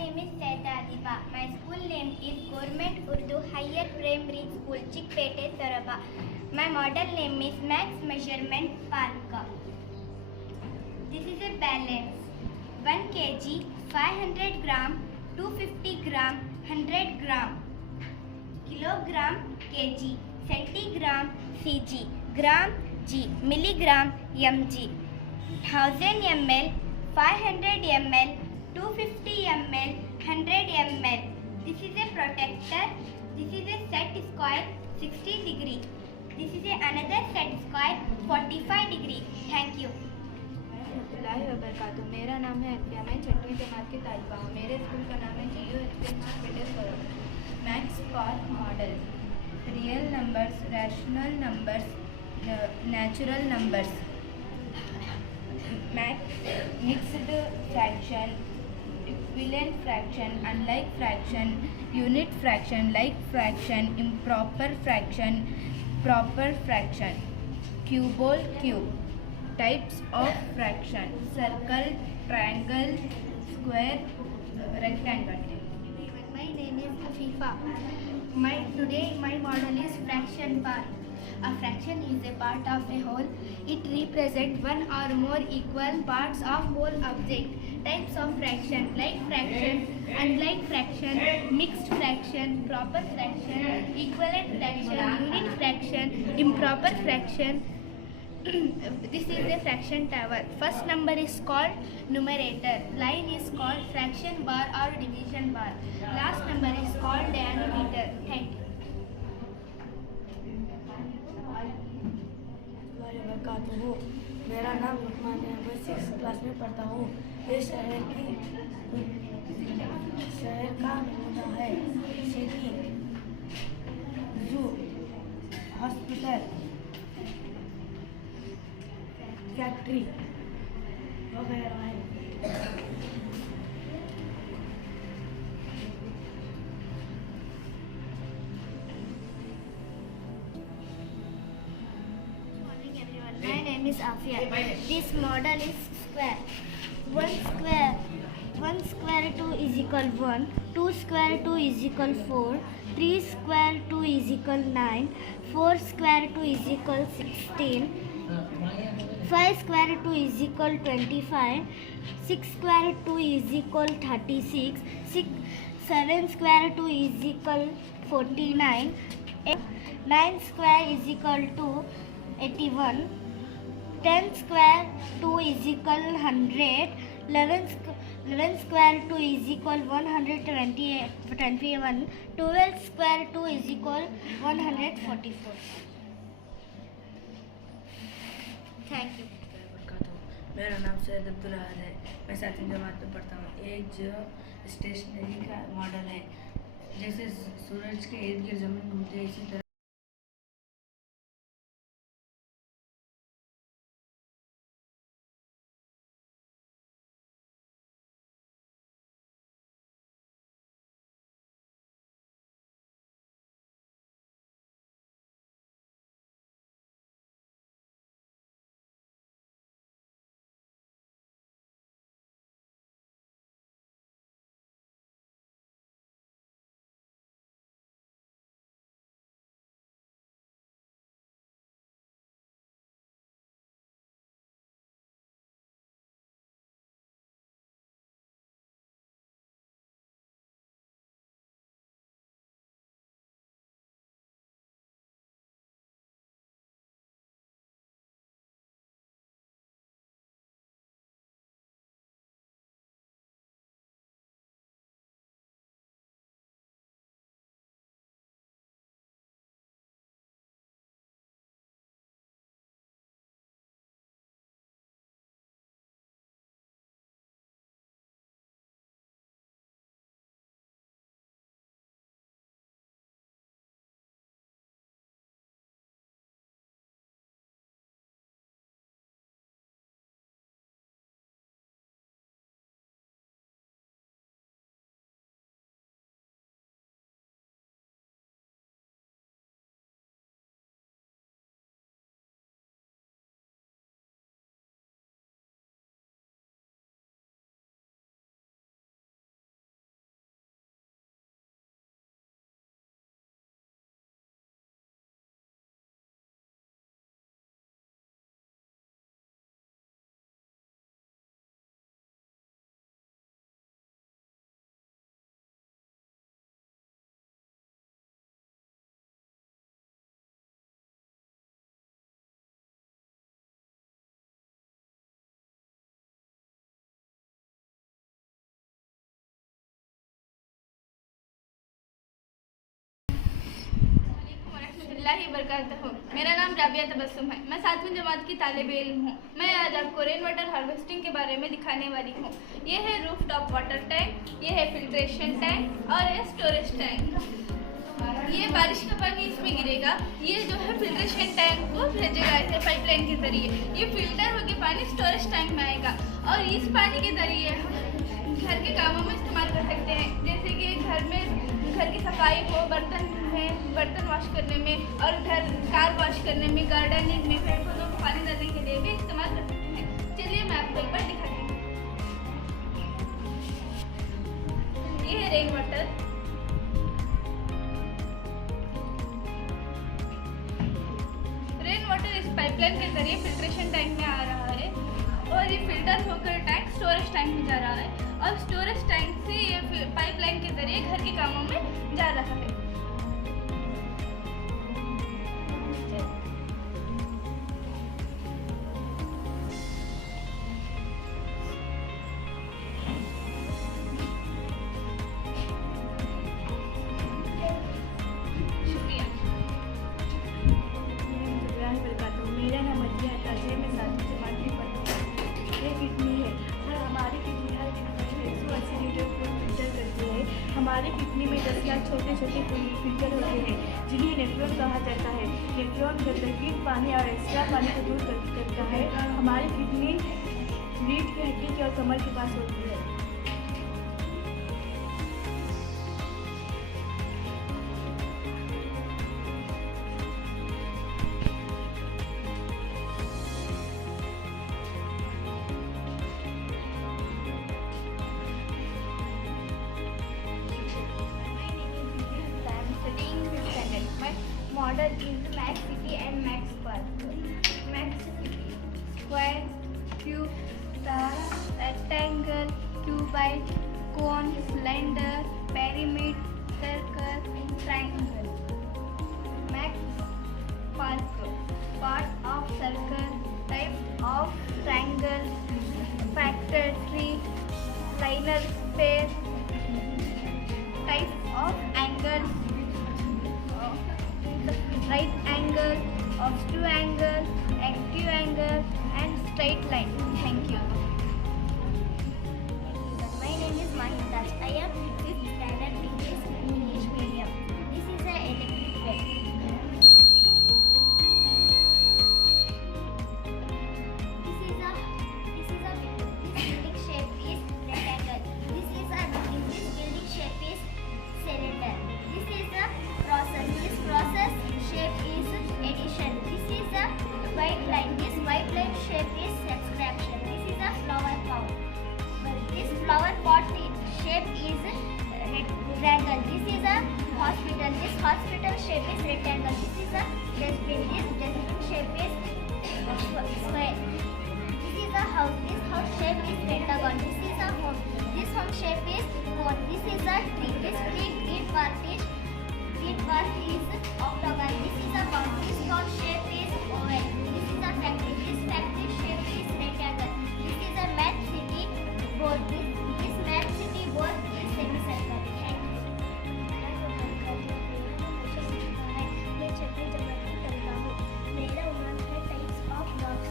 name is Saida Adiba. My school name is Government Urdu Higher Primary School, Chikpete, Soraba. My model name is Max Measurement Park. This is a balance. 1 kg, 500 gram, 250 gram, 100 gram. Kilogram, kg, centigram, cg, gram, g, milligram, mg. 1000 ml, 500 ml, 250 ml, 100 ml. This is a protector. This is a set square 60 degree. This is another set square 45 degree. Thank you. मेरा नाम है अल्फिया। मैं 6वीं जमात की तालिबा हूँ। मेरे स्कूल का नाम है GUHS max park model. Real numbers, rational numbers, natural numbers, mixed fraction, equivalent fraction, unlike fraction, unit fraction, like fraction, improper fraction, proper fraction, क्यूबोल cube. Types of fraction: circle, triangle, square, rectangle. My name is Afifa. Today my model is fraction bar. A fraction is a part of a whole. It represents one or more equal parts of whole object. Types of fraction: like fraction, unlike fraction, mixed fraction, proper fraction, equivalent fraction, unit fraction, improper fraction. This is the fraction tower. First number is called numerator. Line is called fraction bar or division bar. Last number is called denominator. Thank you. मेरा नाम लुकमान है। मैं 6th class में पढ़ता हूँ। ये शहर का नमूना है, जैसे कि जू, हॉस्पिटल, फैक्ट्री वगैरह है। Morning everyone. My name is Afia. This model is square. 1 square 2 is equal 1. 2 square 2 is equal 4. 3 square 2 is equal 9. 4 square 2 is equal 16. 5 square 2 is equal 25. 6 square 2 is equal 36. 7 square 2 is equal 49. 9 square is equal to 81. 10 square 2 is equal 100. 11 square 2 is equal 121. 12 square 2 is equal 144. Thank you. मेरा नाम सैयद अब्दुल अहद है। मैं 7वीं जमात में पढ़ता हूँ। एक जो स्टेशनरी का मॉडल है, जैसे सूरज के इर्द गिर्द ज़मीन घूमती है, इसी तरह रहमतुल्लाहि व बरकातहू। मेरा नाम राबिया तबस्सुम है। मैं 7वीं जमात की तालिबे इल्म हूँ। मैं आज आपको रेन वाटर हार्वेस्टिंग के बारे में दिखाने वाली हूँ। ये है रूफ टॉप वाटर टैंक, ये है फिल्ट्रेशन टैंक और ये स्टोरेज टैंक। ये बारिश का पानी इसमें गिरेगा। ये जो है फिल्ट्रेशन टैंक को भेजेगा ऐसे पाइपलाइन के जरिए। ये फिल्टर होकर पानी स्टोरेज टैंक में आएगा और इस पानी के जरिए हम घर के कामों में इस्तेमाल कर सकते हैं, जैसे कि घर की सफाई हो, बर्तन वॉश करने में और कार वॉश करने में, गार्डनिंग में, पेड़ पौधों को पानी देने के लिए भी इस्तेमाल कर सकते हैं। चलिए मैं आपको एक बार दिखाती हूँ। ये है रेन वाटर। रेन वाटर इस पाइपलाइन के जरिए फिल्ट्रेशन टैंक में आ रहा है और ये फिल्टर होकर टैंक स्टोरेज टैंक में जा रहा है और स्टोरेज टैंक से ये पाइपलाइन के जरिए घर के कामों में जा रहा है। मेरा नाम अतिया है। मैं 7वीं जमात में पढ़ती हूँ। ये किडनी है और हमारी किडनी हर दिन 180 लीटर खून फिल्टर करती है। हमारी किडनी में 10 लाख छोटे छोटे फिल्टर होते हैं जिन्हें नेफ्रॉन कहा जाता है। नेफ्रॉन गंदगी पानी और एक्स्ट्रा पानी को दूर करता है। हमारी किडनी रीढ़ की हड्डी के और कमर के पास होती है। Model is Max City and Max Park. Max City: square, cube, star, rectangle, cuboid, cone, cylinder, pyramid, circle, triangle. Max Park: part of circle, type of triangle, factor tree, linear space, type of angle, right angle, obtuse angle, acute angle, and straight line. Thank you. My name is Mahintaj. I am 5th standard English medium. This is an electric bed. This building shape is rectangle. This building shape is cylinder. This is a process. This process shape is addition. This is a white line. This white line shape is subtraction. This is a flower pot. This flower pot shape is rectangle. This is a hospital. This hospital shape is rectangle. This is a dustbin. This dustbin shape is square. This is a house. This house shape is pentagon. This is a home. This home shape is cone. This is a tree. This tree part is octagon. This is a pound. This pound shape is oval. This is a factory. This factory shape is rectangle. This is a Max City board. This Max City board is semicircle. Thank you. मैं 6वीं जमात में पढ़ता हूँ। मेरा उम्र है types of graph.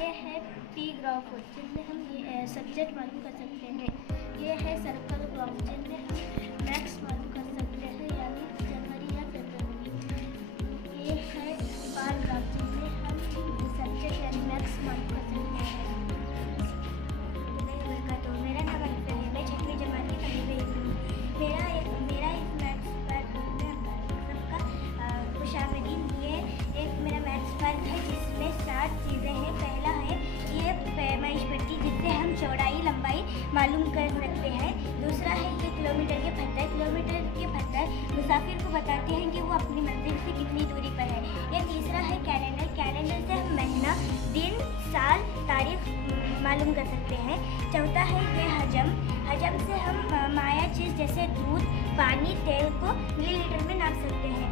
ये है टी ग्राफ जिनमें हम ये सब्जेक्ट मालूम कर सकते हैं। ये है सर्कल ग्राफ जिनमें हम मैक्स मालूम कर सकते हैं, यानी जनवरी या फरवरी। ये है बार ग्राफ जिनमें हम सब्जेक्ट यानी मैक्स मालूम कर सकते हैं। मेरा नाम अनफर है। मैं 6वीं जमात की तालिबे इल्म हूँ। मेरा इस मैक्स पार्क में सबका खुशामदीद। ये एक मेरा मैक्स पार्क है जिसमें 7 चीज़ें हैं। पहला है ये पैमाइश पट्टी जिससे हम चौड़ाई लंबाई मालूम कर सकते हैं। दूसरा है ये किलोमीटर के पत्थर मुसाफिर को बताते हैं कि वो अपनी मंजिल से कितनी दूरी पर है। ये तीसरा है कैलेंडर से हम महीना, दिन, साल, तारीख मालूम कर सकते हैं। चौथा है ये हजम से हम माया चीज़ जैसे दूध, पानी, तेल को मिलीलीटर में नाप सकते हैं।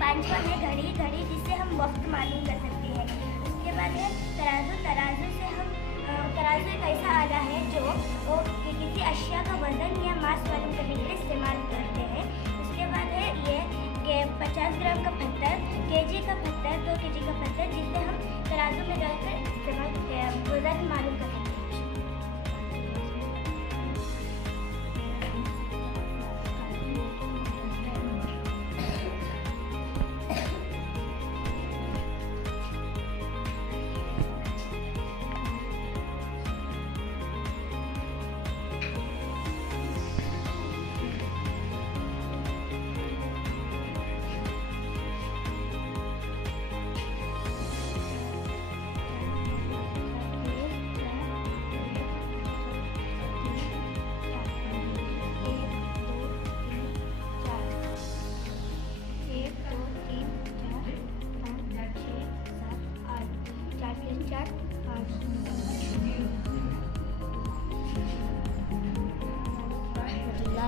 पांचवा है घड़ी जिससे हम वक्त मालूम कर सकते हैं। उसके बाद है तराजू से हम तराजू एक ऐसा आला है जो किसी अशिया का वजन या मास मालूम करने के लिए इस्तेमाल करते हैं। उसके बाद है ये कि 50 ग्राम तुरंत मालूम कर सकते हैं।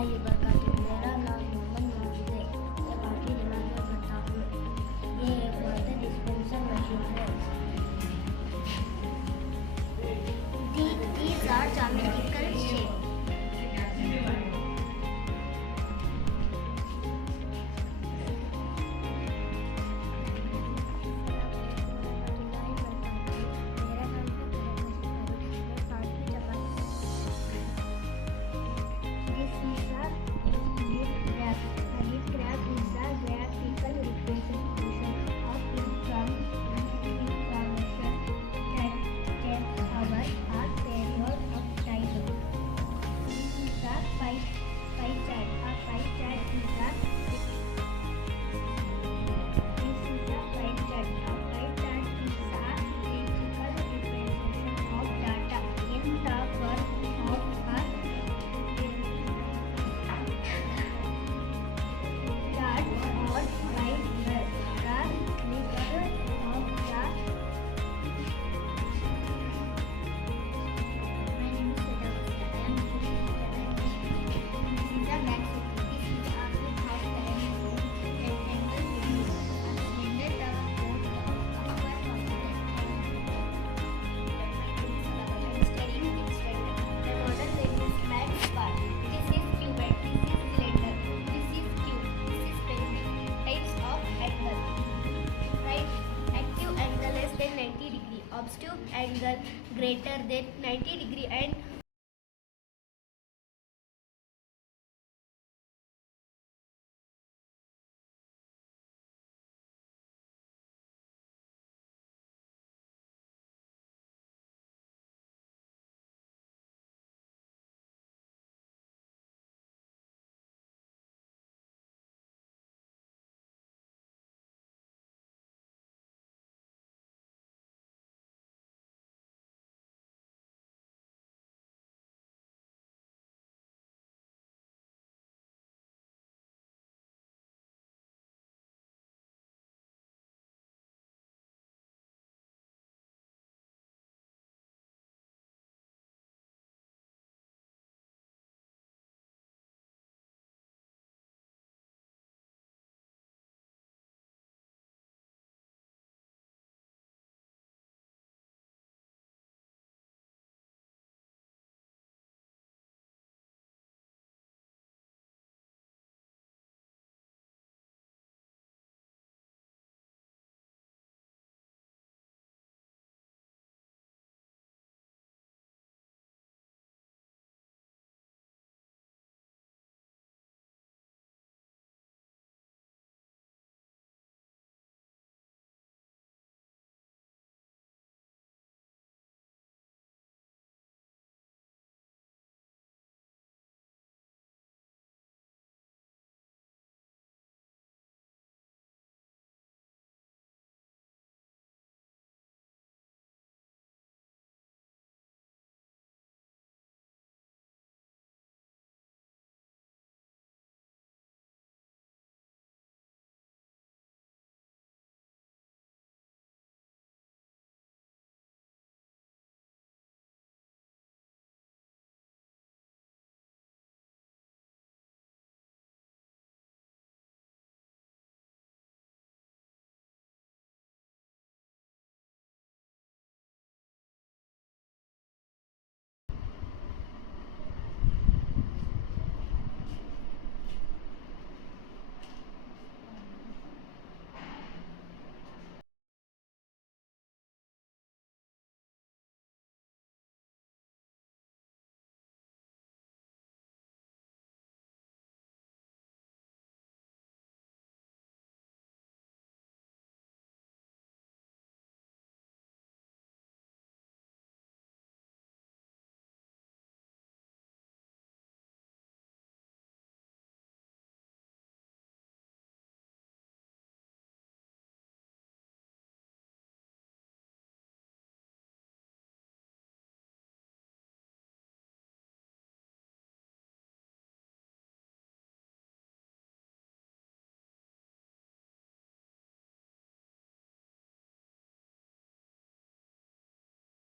ये बरकत मेरा नाम मोहम्मद माजिद है। मैं भारतीय जमात में पढ़ता हूँ। ये एक वाटर डिस्पेंसर मशीन है। These are geometrical shapes. Obtuse angle greater than 90 degree and